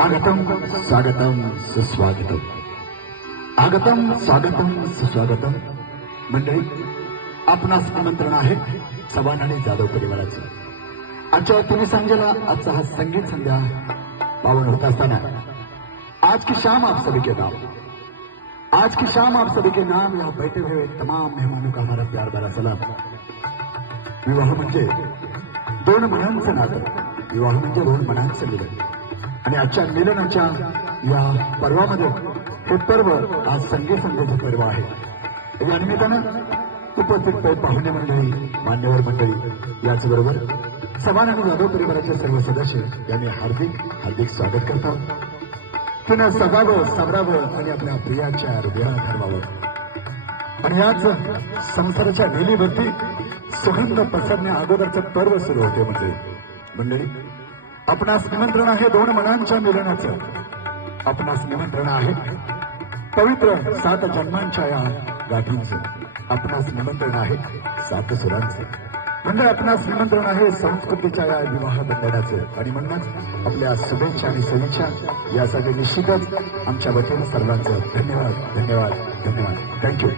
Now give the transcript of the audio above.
आगतम स्वागतम सुस्वागतम, आगतम स्वागतम सुस्वागतम. मंडळी, आपणास निमंत्रण आहे चव्हाण आणि जाधव परिवाराचं. आजच्या तुम्ही सांगेला आजचा हा संगीत संध्या पावन होता असताना आज की शाम आप सभी के नाम, आज की शाम आप सभी के नाम यहाँ बैठे हुए तमाम मेहमानों का हमारा प्यार भरा सलाम. विवाह म्हणजे दोन मनांचं नातं, विवाह म्हणजे दोन मनांचं मिलन. आणि आजच्या मिलनाच्या या पर्वामध्ये हे पर्व आज संगीत संध्याचे पर्व आहे. या निमित्तानं उपस्थित पाहुणे मंडळी, मान्यवर मंडळी, याचबरोबर चव्हाण आणि जाधव परिवाराचे सर्व सदस्य यांनी हार्दिक हार्दिक स्वागत करतात. तिनं सगावं, सावरावं आणि आपल्या प्रियाच्या हृदयाला धरवावं. आणि याच संसाराच्या वेलीवरती सुगंध पसरण्या अगोदरचं पर्व सुरू होते. म्हणजे मंडळी, आपणास निमंत्रण आहे दोन मनांच्या मिलनाचं. आपणास निमंत्रण आहे पवित्र 7 जन्मांच्या या गाठींचं. आपणास निमंत्रण आहे 7 सुरांचं. म्हणजे आपणास निमंत्रण आहे संस्कृतीच्या या विवाह बंधनाचं. आणि म्हणूनच आपल्या शुभेच्छा आणि सदिच्छा यासाठी निश्चितच आमच्या वतीनं सर्वांचं धन्यवाद धन्यवाद धन्यवाद. थँक्यू.